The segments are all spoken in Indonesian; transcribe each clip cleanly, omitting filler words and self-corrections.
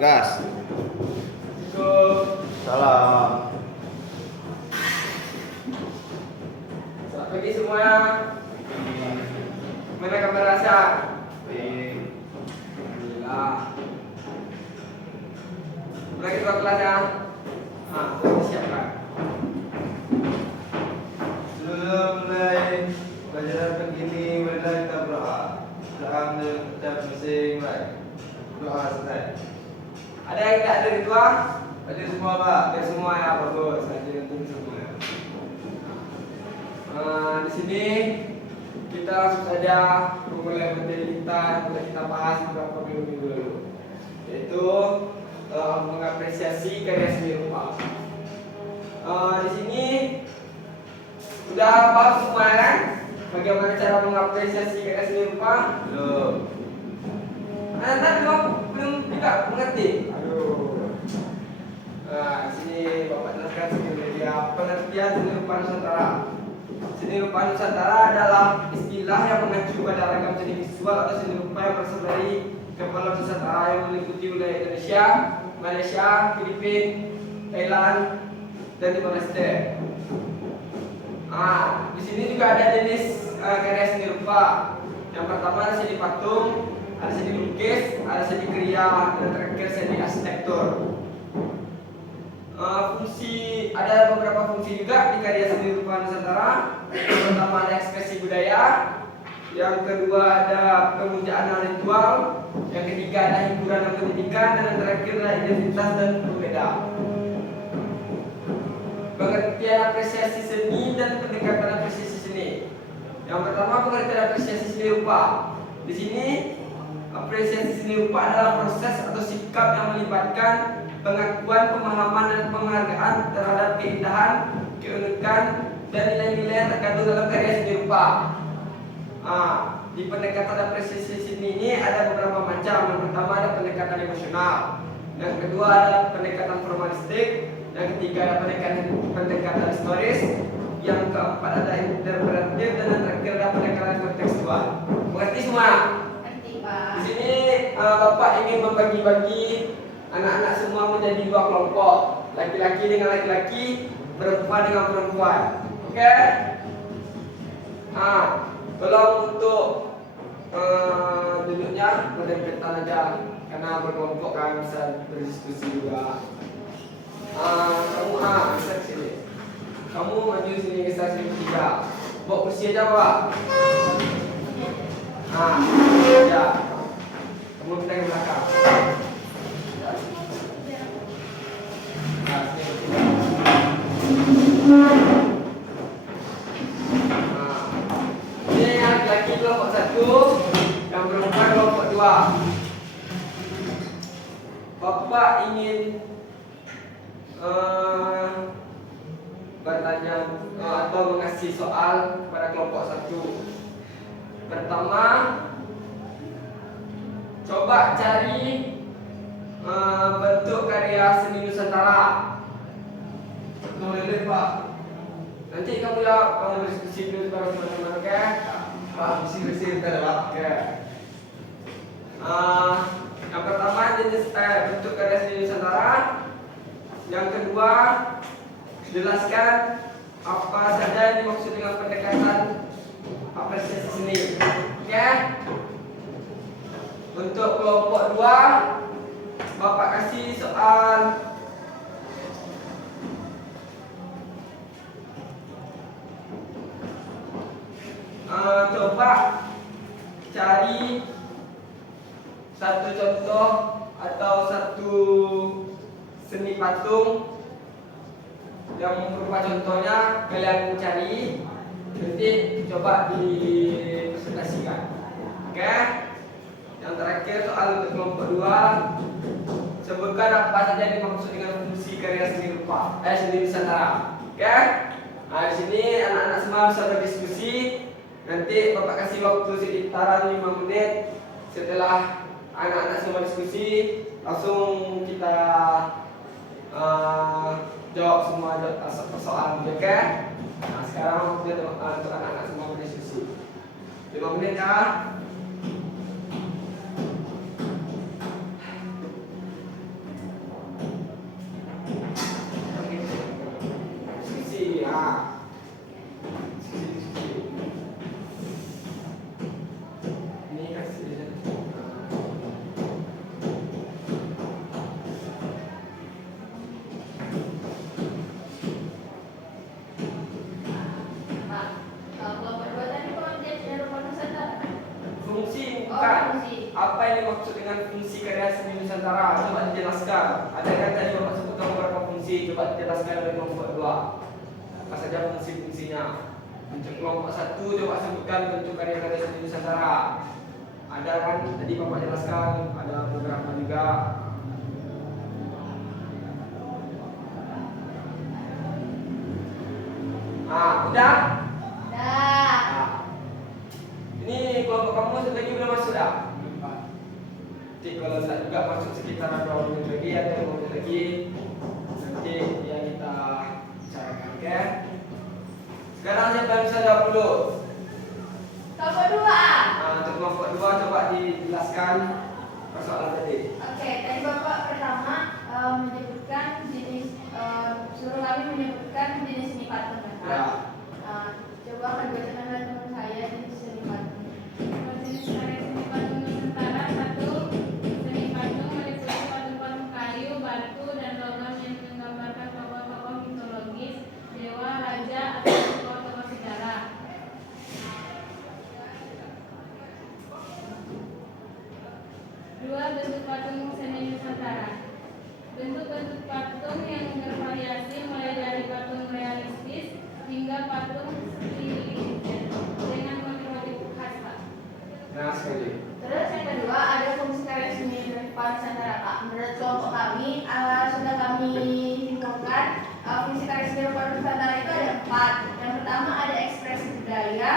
Gas. Salam. Selamat pagi semua. Mana kabar rasa? Baik. Alhamdulillah. Mulai kedua kelas ya. Sudah disiapkan. Sebelum mulai pelajaran begini, marilah kita berdoa. Doa mengucap masing mulai. Doa selesai. Ada yang tak ada kedua? Hadir semua Pak. Ada semua ya, bagus. Hadir untuk semua. Di sini kita langsung saja memulai materi kita yang sudah kita bahas beberapa minggu dulu, yaitu mengapresiasi karya seni rupa. Di sini sudah paham semua kan? Bagaimana cara mengapresiasi karya seni rupa? Belum. Tadi belum juga mengerti. Aduh. Di sini Bapak jelaskan sedikit ya, pengertian seni rupa Nusantara. Seni rupa Nusantara adalah istilah yang mengacu pada ragam seni visual atau seni rupa yang berasal dari kepala Nusantara yang meliputi wilayah Indonesia, Malaysia, Filipina, Thailand, dan Timor Leste. Di sini juga ada jenis karya seni rupa. Yang pertama ada seni patung, ada seni lukis, ada seni kriya, dan terakhir seni arsitektur. Ada beberapa fungsi juga di karya seni rupa Nusantara. Yang pertama ada ekspresi budaya, yang kedua ada pemujaan ritual, yang ketiga ada hiburan dan pendidikan, dan yang terakhir ada identitas dan pembeda. Pengertian apresiasi seni dan pendekatan apresiasi seni. Yang pertama pengertian apresiasi seni rupa. Di sini apresiasi seni rupa adalah proses atau sikap yang melibatkan pengakuan, pemahaman, dan penghargaan terhadap keindahan, keunikan, dan nilai-nilai yang terkandung dalam karya seni rupa. Di pendekatan apresiasi seni ini ada beberapa macam. Yang pertama ada pendekatan emosional, yang kedua ada pendekatan formalistik, yang ketiga ada pendekatan historis, yang keempat ada interpretatif, dan yang terakhir ada pendekatan kontekstual. Mengerti semua? Mengerti, Pak. Di sini Bapak ingin membagi-bagi anak-anak semua menjadi dua kelompok, laki-laki dengan laki-laki, perempuan dengan perempuan. Oke? Tolong untuk duduknya berdempetan aja, karena berkelompok kan bisa berdiskusi juga. Kamu bisa sini. Kamu maju sini ke stasiun 3. Bawa kursi aja, Pak. Ya. Kamu pindah ke belakang. Ini yang laki-laki kelompok 1, yang perempuan kelompok 2. Bapak ingin bertanya atau mengasih soal kepada kelompok 1. Pertama, coba cari bentuk karya seni Nusantara. Boleh Pak. Nanti kamu ya berdiskusi dulu bareng teman-teman, oke? Pak, bersih-bersih kita Pak. Oke. Yang pertama jenis bentuk karya seni Nusantara. Yang kedua, jelaskan apa saja yang dimaksud dengan pendekatan apresiasi seni. Oke? Untuk kelompok 2, Bapak kasih soal coba cari satu contoh atau satu seni patung yang berupa contohnya kalian cari, nanti coba dipresentasikan. Oke? Yang terakhir soal untuk kelompok 2, sebutkan apa saja yang dimaksud dengan fungsi karya seni rupa, seni Nusantara. Oke? Di sini anak-anak semua bisa berdiskusi. Nanti Bapak kasih waktu sekitaran 5 menit. Setelah anak-anak semua diskusi, langsung kita jawab semua persoalan, oke? Sekarang waktunya untuk anak-anak semua berdiskusi. 5 menit ya. maksud dengan fungsi karya seni Nusantara? Coba dijelaskan. Ada kan tadi Bapak sebutkan beberapa fungsi, coba dijelaskan oleh kelompok 2. Apa saja fungsi-fungsinya? Untuk kelompok 1 coba sebutkan bentuk karya-karya seni Nusantara. Ada kan tadi Bapak jelaskan, ada beberapa juga. Udah? Dah. Nah, ini kelompok kamu lagi belum masuk dah? Nanti kalau tidak juga masuk sekitar 2 menit lagi atau 5 menit lagi, nanti ya kita bicarakan, oke? Sekarang siapa yang bisa jawab dulu? Kelompok 2. Untuk kelompok 2 coba dijelaskan persoalan tadi. Oke, tadi Bapak pertama menyebutkan jenis suruh kami menyebutkan jenis seni patung. Ya. Coba akan bacakan oleh teman saya jenis seni patung. Jenis karya seni patung Nusantara. 1. Seni patung meliputi patung-patung kayu, batu, dan logam yang menggambarkan tokoh-tokoh mitologis, dewa, raja, atau tokoh-tokoh sejarah. 2. Bentuk patung seni Nusantara. Bentuk-bentuk patung yang bervariasi mulai dari patung realistis hingga patung stilistik dengan motif-motif khas, Pak. Nah, sekali. Terus yang kedua ada fungsi karya seni Nusantara, Kak. Menurut kelompok kami, sudah kami simpulkan fungsi karya seni Nusantara itu ada 4. Yang pertama ada ekspresi budaya,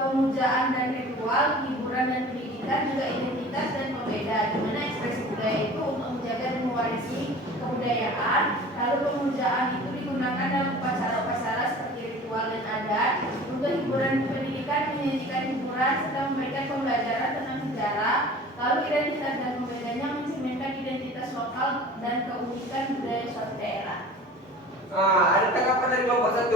pemujaan dan ritual, hiburan dan pendidikan, juga identitas dan pembeda. Di mana ekspresi budaya itu untuk menjaga dan mewarisi kebudayaan, lalu pemujaan itu digunakan dalam upacara-upacara seperti ritual dan adat. Untuk hiburan dan pendidikan menyajikan hiburan serta memberikan pembelajaran tentang sejarah. Lalu identitas dan pembedanya mencerminkan identitas lokal dan keunikan budaya suatu daerah. Ada tanggapan dari kelompok 1?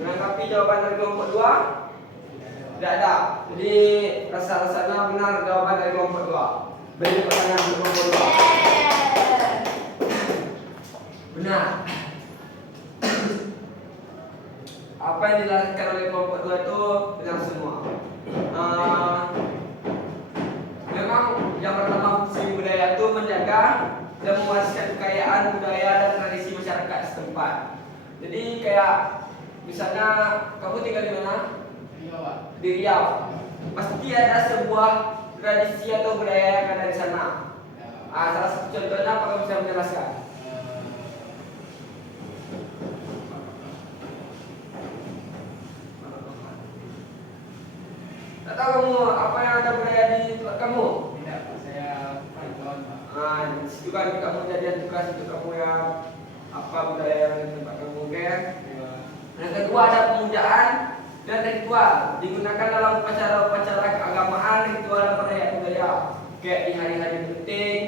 Menanggapi jawaban dari kelompok 2? Tidak ada. Jadi rasa-rasanya benar jawaban dari kelompok 2. Beri tepuk tangan untuk kelompok 2. Benar. Apa yang dijelaskan oleh kelompok 2 itu benar semua. Memang yang pertama fungsi budaya itu menjaga dan mewariskan kekayaan budaya dan tradisi masyarakat setempat. Jadi kayak misalnya kamu tinggal di mana? Di Riau. Pasti ada sebuah tradisi atau budaya yang ada di sana. Salah satu contohnya apa kamu bisa menjelaskan? Tak tahu kamu apa yang ada budaya di tempat kamu? Tidak, saya Python, Pak. Di situ kan kamu jadian tugas untuk kamu yang apa budaya yang ada di tempat kamu, oke? Yang kedua ada pemujaan dan ritual digunakan dalam upacara-upacara keagamaan, ritual dan perayaan budaya kayak di hari-hari penting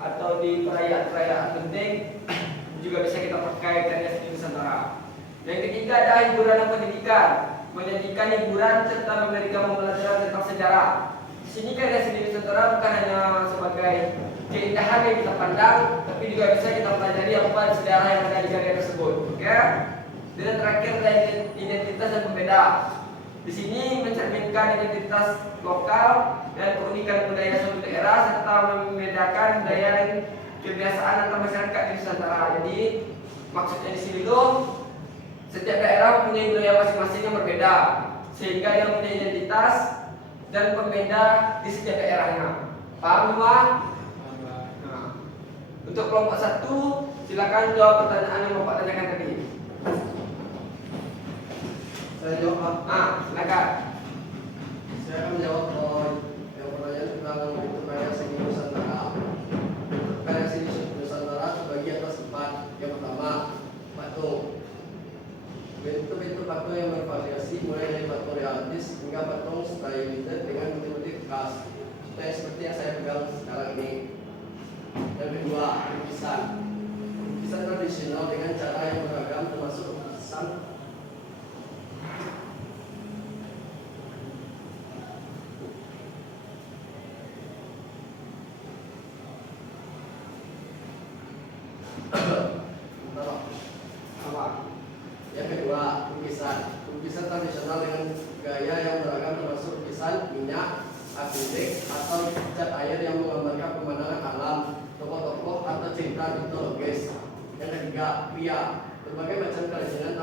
atau di perayaan-perayaan penting juga bisa kita pakai karya seni Nusantara. Yang ketiga ada hiburan dan pendidikan, menyajikan hiburan serta memberikan pembelajaran tentang sejarah. Di sini karya seni Nusantara bukan hanya sebagai keindahan yang kita pandang, tapi juga bisa kita pelajari apa sejarah yang ada di karya tersebut, oke? Dan terakhir ada identitas dan pembeda. Di sini mencerminkan identitas lokal dan keunikan budaya suatu daerah serta membedakan budaya dan kebiasaan antar masyarakat di Nusantara. Jadi maksudnya di sini tuh setiap daerah mempunyai budaya masing-masing yang berbeda, sehingga dia punya identitas dan pembeda di setiap daerahnya. Paham semua? Nah, untuk kelompok 1 silakan jawab pertanyaan yang Bapak tanyakan tadi. Saya jawab. Silakan. Saya akan menjawab yang pertanyaan tentang bentuk karya seni Nusantara. Bentuk karya seni Nusantara terbagi atas 4. Yang pertama, patung. Bentuk-bentuk patung yang bervariasi mulai dari patung realistis hingga patung stylistik dengan motif-motif khas. Contohnya seperti yang saya pegang sekarang ini. Yang kedua, lukisan. Lukisan tradisional dengan cara yang beragam termasuk lukisan Yang kedua, lukisan. Lukisan tradisional dengan gaya yang beragam termasuk lukisan minyak, akrilik, atau kegiatan mitologis. Yang ketiga, pria. Berbagai macam kerajinan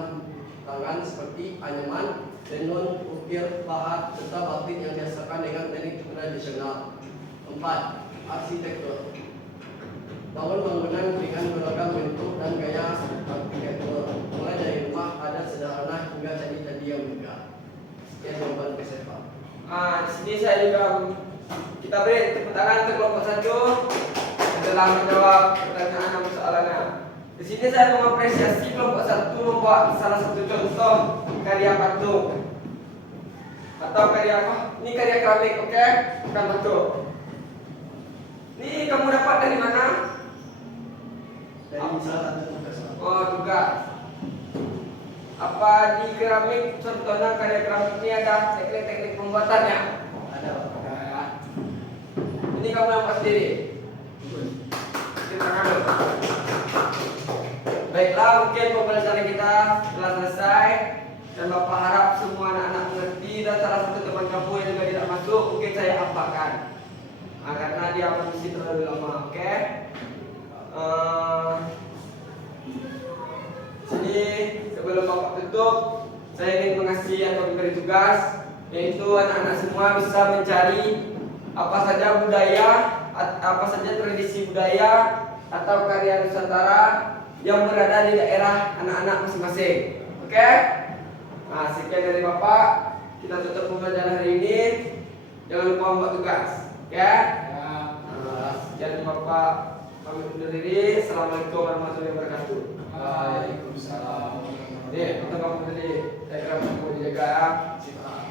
tangan seperti anyaman, tenun, ukir, pahat, serta batik yang dihasilkan dengan teknik tradisional. 4. Arsitektur. Bangun bangunan dengan beragam bentuk dan gaya arsitektur, mulai dari rumah adat sederhana hingga candi-candi yang megah. Sekian jawaban PSFA. Di sini saya juga kita beri tepuk tangan untuk kelompok 1 yang telah menjawab pertanyaan dan soalannya. Di sini saya mengapresiasi kelompok 1 membuat salah satu contoh karya patung atau karya apa? Ini karya keramik, oke? Bukan patung. Ini kamu dapat dari mana? Dari salah satu tugas. Oh, tugas. Apa di keramik contohnya karya keramik ini ada teknik-teknik pembuatannya? Ada. Ada. Ini kamu yang buat sendiri. Kita kado. Baiklah, mungkin pembelajaran kita telah selesai dan Bapak harap semua anak-anak mengerti dan salah satu teman kamu yang juga tidak masuk mungkin saya apakan. Karena dia mengisi terlalu lama, oke? Jadi sebelum Bapak tutup, saya ingin mengasih atau memberi tugas, yaitu anak-anak semua bisa mencari apa saja budaya, apa saja tradisi budaya atau karya Nusantara yang berada di daerah anak-anak masing-masing. Oke? Nah, sekian dari Bapak. Kita tutup pembelajaran hari ini. Jangan lupa membuat tugas. Ya? Jadi Bapak pamit undur diri. Assalamualaikum warahmatullahi wabarakatuh. Waalaikumsalam. Untuk kamu tadi, saya kira kamu dijaga. Siap.